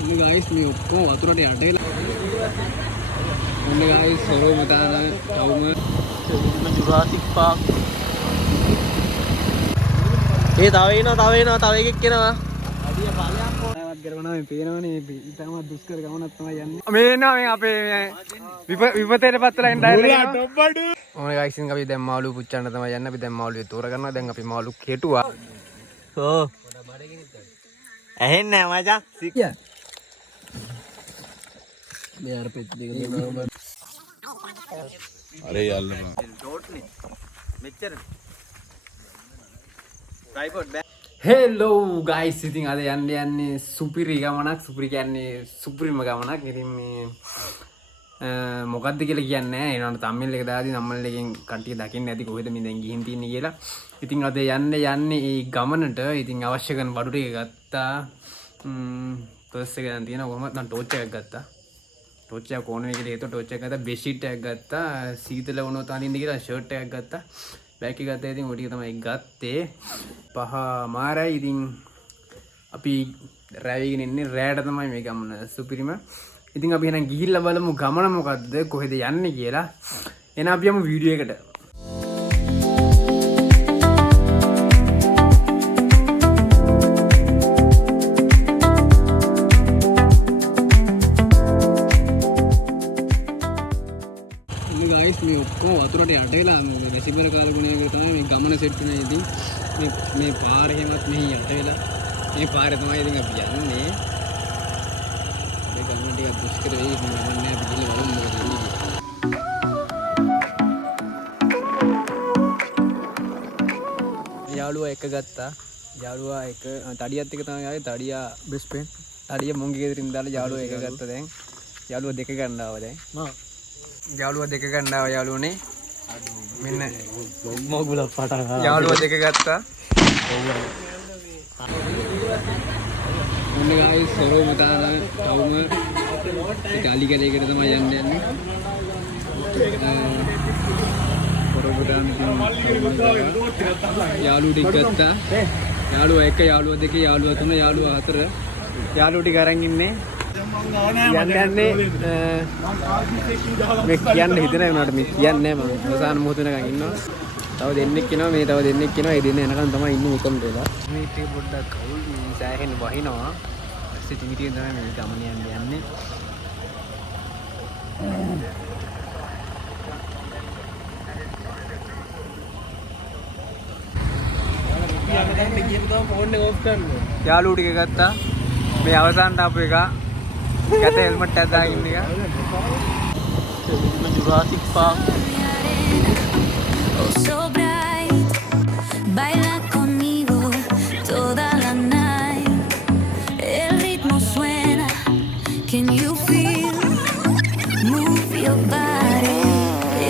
ini guys මේ ඔක්කොම වතුරට යටේලා ඔන්න guys සොරෝ මතාන තවම ජුරාසික් පාක් ඒ තව එකෙක් එනවා අඩිය ඵලයන් කොහොමවත් කරනවා මේ පේනවනේ මේ ඉතාලම දුෂ්කර ගමනක් තමයි යන්නේ මේ එනවා මේ අපේ විපතේටපත් වෙලා ඉන්න ඩයල් ටොප්බඩු ඕනේ guys ඉතින් අපි දැන් මාළු පුච්චන්න තමයි යන්නේ අපි දැන් මාළුවේ තෝර ගන්නවා දැන් අපි මාළු කෙටුවා ඕ ඇහෙන්නේ නැහැ මචං සික්කිය මේ අර පෙත් දෙක දෙනවා අරේ යල්ලම ඩෝට්නේ මෙච්චර ට්‍රයිපොඩ් බෑ හෙලෝ ගයිස් ඉතින් අද යන්නේ සුපිරි ගමනක් සුපිරි කියන්නේ සුපිරිම ගමනක් ඉතින් මේ මොකද්ද කියලා කියන්නේ නැහැ ඒනට තම්මිල් එක දාදී නම්මල් එකෙන් කට්ටිය දකින්න ඇති කොහෙද මේ දැන් ගිහින් තින්නේ කියලා ඉතින් අද යන්නේ මේ ගමනට ඉතින් අවශ්‍ය කරන බඩු ටික ගත්තා පර්ස් එක දැන් තියෙනවා කොහොමද නම් ටෝච් එකක් ගත්තා ටෝච් එක කොන එකේ හේතුව ටෝච් එක ගත්තා බෙඩ්ෂීට් එකක් ගත්තා සීතල වුණොත් අනින්න කියලා ෂර්ට් එකක් ගත්තා බෑග් එක ගත්තා ඉතින් ඔය ටික තමයි ගත්තේ පහ මාරයි ඉතින් අපි රැවිගෙන ඉන්නේ රැයට තමයි මේ ගමන සුපිරිම ඉතින් අපි එහෙනම් ගිහිල්ලා බලමු ගමන මොකද්ද කොහෙද යන්නේ කියලා එහෙනම් අපි යමු වීඩියෝ එකට guys මේ ඔක්කොම වතුරට යටේලා මේ වැසිබර කාලගුණයක තමයි මේ ගමන සෙට් වෙනා ඉතින් මේ පාර හැමත් මෙහි යට වෙලා මේ පාරේ තමයි ඉතින් අපි යන්නේ මේ ගමන ටික දුෂ්කර වෙයි ඉතින් මම නෑ අපි ගිහලා බලමු මොකද වෙන්නේ යාළුවා එක ගත්තා යාළුවා එක තඩියත් එක තමයි ආවේ තඩියා බෙස්ට් ෆ්‍රෙන්ඩ් තඩිය මුංගි ගෙදරින් දාලා යාළුවා එක ගත්තා දැන් යාළුවා දෙක ගන්න ආවා දැන් යාළුවා දෙක ගන්න ආවා යාළුවනේ මෙන්න මොගුලක් පටන් ගන්නවා යාළුවා දෙක ගත්තා ඔන්න guys සොරෝ මතාන තවම ඉතාලි කැලේකට තමයි යන්නේ සොරෝ මතාන යාළුවෝ ටික ගත්තා යාළුවා එක යාළුවා දෙක යාළුවා තුන යාළුවා හතර යාළුවෝ ටික අරන් ඉන්නේ යන්නේ මේ කියන්න හිතන්නේ උනාට මේ කියන්නේ මම අවසාන මොහොත වෙනකන් ඉන්නවා තව දෙන්නෙක් ඉන්නවා මේ තව දෙන්නෙක් ඉන්නවා ඒ දෙන්න එනකන් තමයි ඉන්නේ එකම වෙලා මේ ටික පොඩ්ඩක් කවුල් මේ සෑහෙන වහිනවා ඊට තමයි මේ ගමන යන්නේ යාළුවෝ ටික ගත්තා මේ අවසානට ආපු එක කැත හෙල්මට් එකක් දාගෙන ඉන්න එක Jurassic Park so bright baila conmigo toda la night el ritmo suena can you feel move your body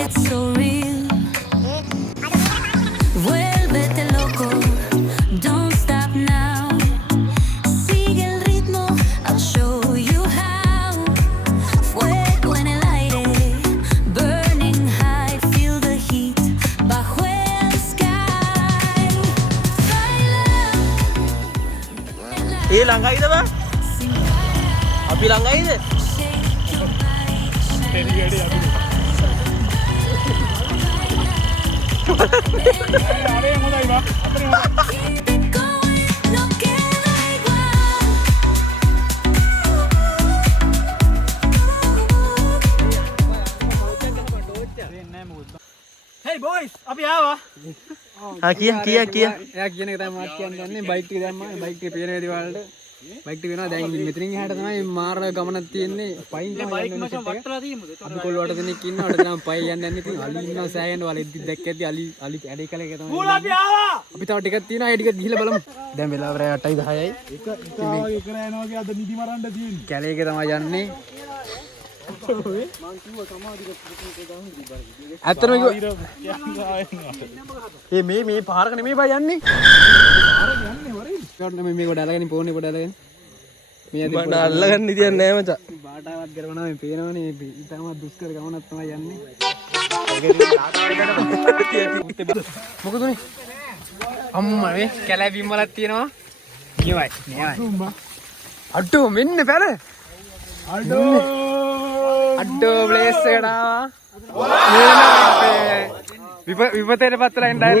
it's so real vuélvete loco don't stop now sigue el ritmo I'll show you how fuego en el aire burning high feel the heat bajo el sky ඒ ළඟයිද බං අපි ළඟයිද abre moda iba no queda igual hey boys අපි ආවා කිය එයා කියන එක තමයි මාත් කියන්නේ බයික් ටික දැම්මා බයික් ටික පේන වැඩි වලට බයික් ටික වෙනවා දැන් මෙතනින් එහාට තමයි මාර ගමනක් තියෙන්නේ පයින් තමයි බයික් මචං වටලා තියෙමුද අපි කොල්ලවට දෙනෙක් ඉන්නවා අර තමයි පයි යන්නේ ඉතින් අලි ඉන්නවා සෑහෙන වල එද්දි දැක්කැද්දි අලි ඇඩේ කලේ තමයි මූල අපි ආවා අපි තව ටිකක් තියෙනවා ඒ ටික ගිහලා බලමු දැන් වෙලාව රෑ 8යි 10යි එක යනවා වගේ අද නිදි මරන්න තියෙන්නේ කැලේ එක තමයි යන්නේ ඇත්තටම මේ පාරක නෙමෙයි බා යන්නේ පාරක යන්නේ වරේ මේ කොට අල්ලගෙන පොන්නේ කොට අල්ලගෙන මේ අද මට අල්ලගන්න විදියක් නැහැ මචං බාටාවත් කරනවා මේ පේනවනේ මේ ඉතාලම දුෂ්කර ගමනක් තමයි යන්නේ මොකද උනේ අම්මා මේ කැලෑ බිම් වලක් තියෙනවා නියමයි අඩෝ මෙන්න පැල අඩෝ ප්ලේස් එකට ආවා විපතේට පත්තරෙන් ඩයල්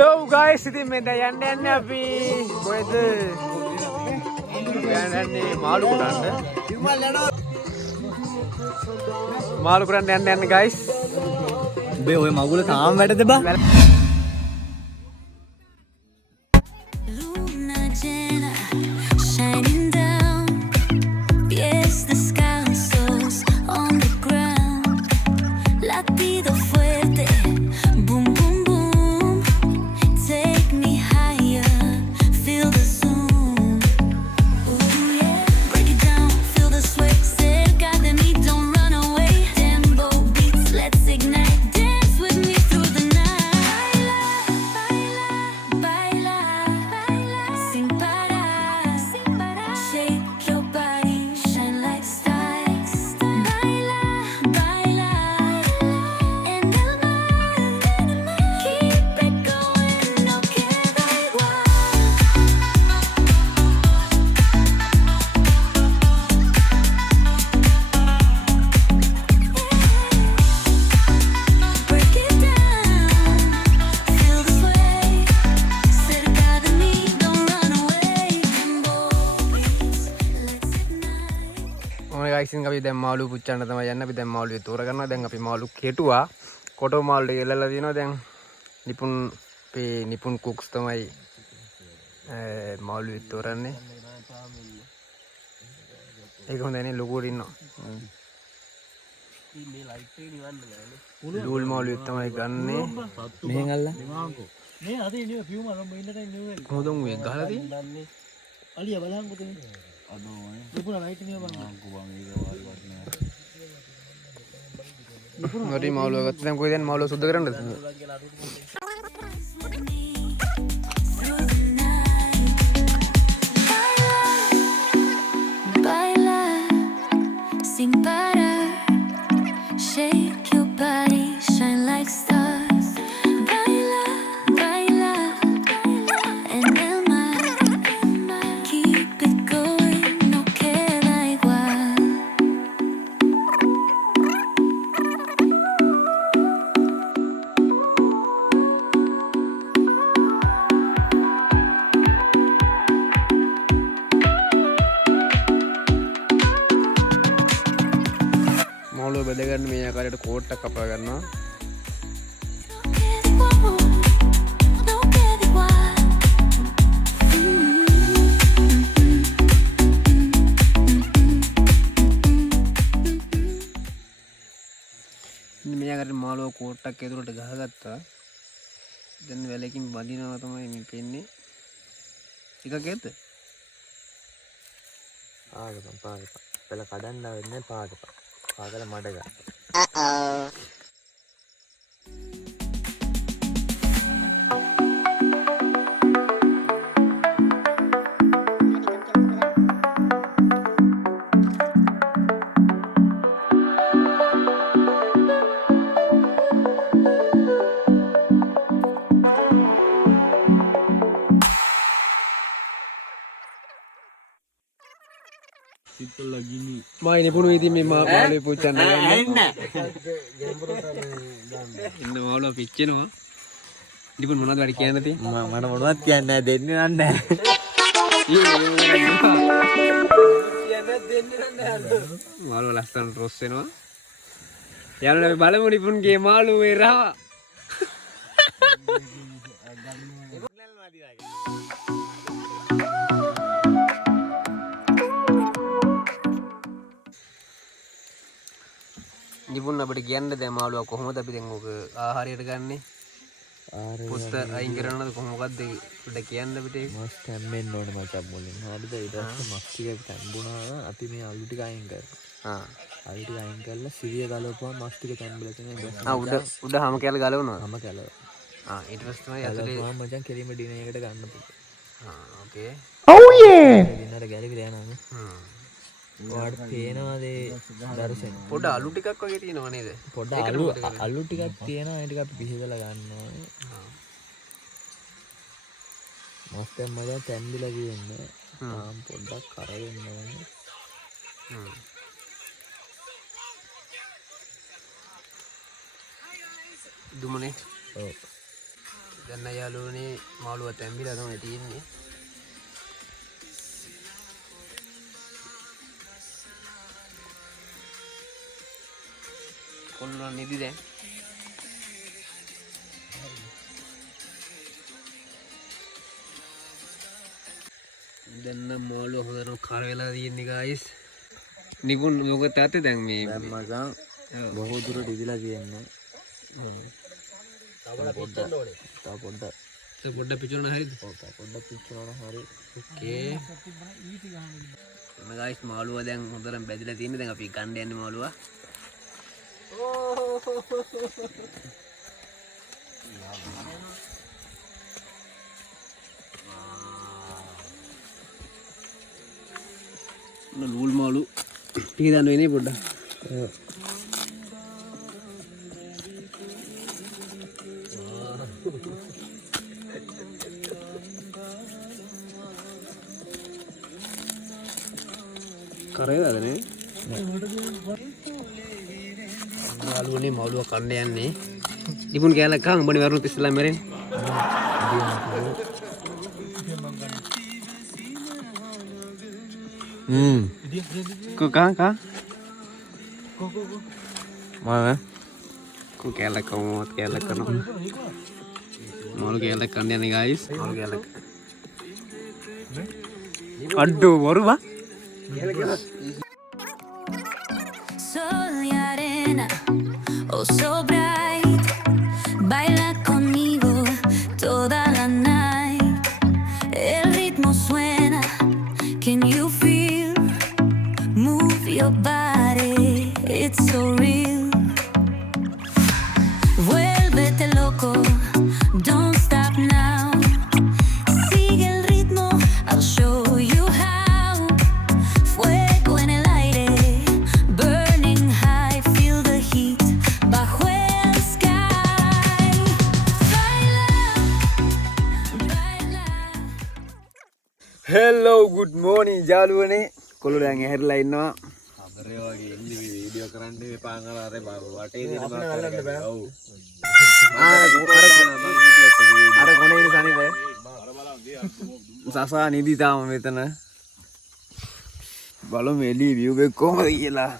ලෝ ගයිස් ඉතින් මේ දැන් යන්නේ අපි කොහෙද යන්නේ මාළු කුරන්න යන්න ගයිස් උඹේ ඔය මගුල තාම වැඩද බා Luna llena, shining down. Pies descalzos on the ground. Latido fuerte, boom, boom, boom. Take me higher, feel the zoom. Ooh, yeah. Break it down, feel the sway. Cerca de mí, don't run away. Tempo beats, let's ignite. Dance with me through the night. Baila, baila, sin parar. Shake your body, shine like stars. Baila, baila, en el mar. Keep it going, no queda igual. Break it down, feel the sway. Cerca de mí, don't run away. Tempo beats, let's ignite. ඕනේ guys ඉතින් අපි දැන් මාළු පුච්චන්න තමයි යන්නේ. අපි දැන් මාළුවේ තෝර ගන්නවා. දැන් අපි මාළු කෙටුවා. කොටෝ මාළු ටික එල්ලලා තියෙනවා. දැන් නිපුන් කුක්ස් තමයි මාළුවේ තෝරන්නේ. ඒක හොඳනේ ලොකුවට ඉන්නවා. ලූල් මාළුවේ තමයි ගන්නෙ. මෙහෙන් අල්ල කොහොමද උඹේ ගහලා තියෙන්නේ? හරි මාළුව ගත්තා. දැන් කොහෙද මාළුව සුද්ධ කරන්නද? Through the night. Baila, sin parar. Shake your body, shine like stars. Baila, baila, en el mar. Keep it going, no queda igual. මාළුව බෙද ගන්න මේ ආකාරයට කෝට්ටක් කපා ගන්නවා. No queda igual. මේ ආකාරයට මාළුව කෝට්ටක් ඇතුළට ගහගත්තා. දැන් වැලකින් බඳිනවා තමයි මේ පෙන්නේ. එකකෙද? පාගපන් පෙළ කඩන්න වෙන්නේ පාගපන් පාගල මඩ ගන්න මා නිපුණු ඉතින් මේ මාළුවේ පුච්චන්න ඉන්න මාළුව පිච්චෙනවා. නිපුණ මොනවද වැඩි කියන්න තියෙන්නේ? මට මොනවත් කියන්න දෙන්නේ නැහැ මාළුව ලස්සනට රොස් වෙනවා. යන්න අපි බලමු නිපුණගේ මාළුවේ රහ. නිපුණ අපිට කියන්න දැන් මාළුවා කොහොමද අපි දැන් ඔක ආහාරයට ගන්නෙ? පුත්ත අයින් කරනවද කොහොමද අපිට කියන්න අපිට? මස් තැම්බෙන්න ඕනේ මචං මුලින්. හරිද? ඊට පස්සේ මස් ටික තැම්බුණා අපි මේ අලු ටික අයින් කරනවා. අලු ටික අයින් කරලා සිවිය ගලවපුවා මස් ටික තැම්බිලා තියෙනවා. උඩ හැම කැල ගලවනවා. හැම කැලව. ඊට පස්සේ තමයි ඇතුලේ මචං කෙලිම ඩිනර් එකට ගන්න පුළුවන්. ඕකේ. ඔව් යේ. ඩිනර් ගැලවිලා යනවා. ඔයාලට පේනවාද දර්ශන? පොඩ අලු ටිකක් වගේ තියෙනව නේද? පොඩ අලු ටිකක් තියෙනවා. ඒ ටික අපි පිහදලා ගන්නවා. මස් දැන් මම තැම්බිලා තියෙන්නේ. තාම පොඩ්ඩක් කර වෙන්න ඕනේ. දුමනේ. ඔව්. දැන් යාළුවනේ මාළුව තැම්බිලා තමයි තියෙන්නේ. කොල්ලෝ නිදි දැන්. දැන් නම් මාළුව හොදට කර වෙලා තියෙන්නේ guys. නිකුන් මොකද තාත්තේ දැන් මේ දැන් මචං බොහෝ දුරට ඉදිලා තියෙන්නේ. තව පොඩ්ඩක් පිචුණා හරිද? ඔව් තව පොඩ්ඩක් පිච්චුණා හරි. ඕකේ. guys මාළුව දැන් හොදට බැදිලා තියෙන්නේ. දැන් අපි ගන්න යන්නේ මාළුව. ලූල් මාළු ටික දාන්න වෙන්නේ පොඩ්ඩක්. කරේද නේ? මාළුවනේ මාළුව කන්න යන්නේ. ඉබුන් කෑල්ලක් කා උඹනේ වරුණු ඉස්සලා මැරෙන්නේ. Kok mana? Kok kelek kamu kelek kan? Mau kelek kan nih guys? Mau kelek. Aduh, baru bah? Sol y arena, oh so bright. Baila conmigo toda la night. El ritmo suena, can you feel? Move your body, it's so real. Vuélvete loco, don't stop now. Sigue el ritmo, I'll show you how. Fuego en el aire, burning high, feel the heat bajo el sky. Baila, baila. Hello, good morning යාළුවනේ. කොළු දැන් ඇහැරලා ඉන්නවා. අතරේ වගේ ඉන්නේ video කරන්නේ පාංගල අර වටේ දෙන මාත් කරගන්න. ඔව්. අර කොනේ ඉන්න සනීපය. සසා නිදි තාම මෙතන. බලමු එළිය view එක කොහමද කියලා.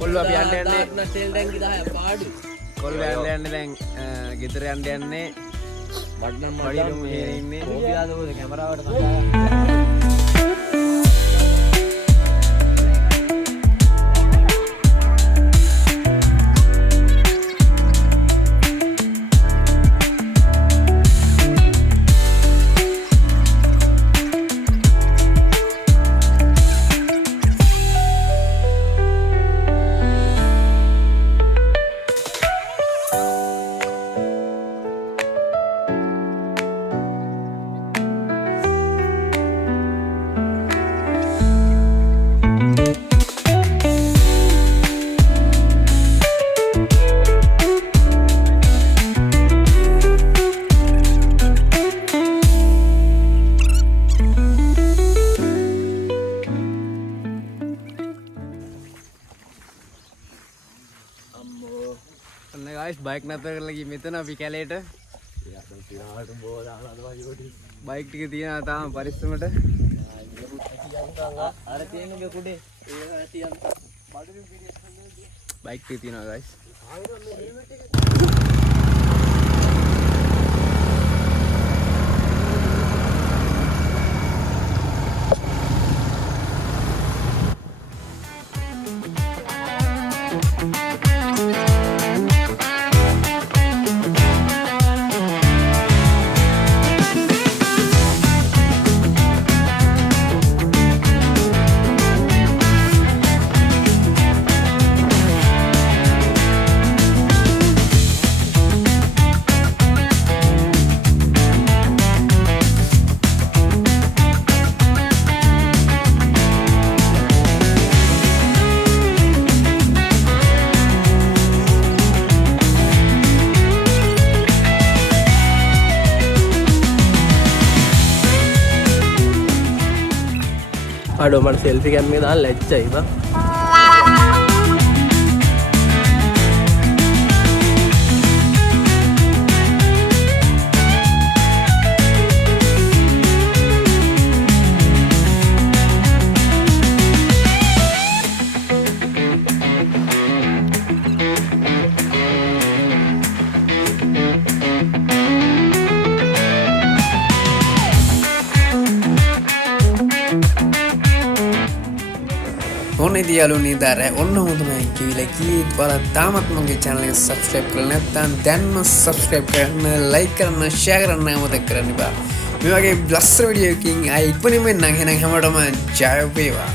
කොල්ලෝ අපි යන්න යන්නේ තෙල් ටැංකි 10 පාඩු. කොල්ලෝ යන්න යන්නේ දැන් ගෙදර යන්න යන්නේ. වඩනම් මඩියම මෙහෙ ඉන්නේ. කෝපියාද ඔය කැමරාවට තමයි. බයික් නතර කරලා ගිහින් මෙතන අපි කැලේට බයික් ටික තියනවා තාම පරිස්සමට. අර තියෙනුගේ කුඩේ බයික් ටික තියනවා guys. අඩෝ මට සෙල්ෆි කැම් එක දාන්න ලැජ්ජයි බං. ඕනේ දියලුනේ දර ඔන්න හොඳමයි කියලා කීත් බලන්න තාමත් මගේ channel එක subscribe කරලා නැත්නම් දැන්ම subscribe කරන්න like කරන්න share කරන්න අමතක කරන්න එපා. මේ වගේ ලස්සන වීඩියෝ එකකින් ආයෙ ඉක්මනින්ම එන්නම්. එහෙනම් හැමෝටම ජය වේවා.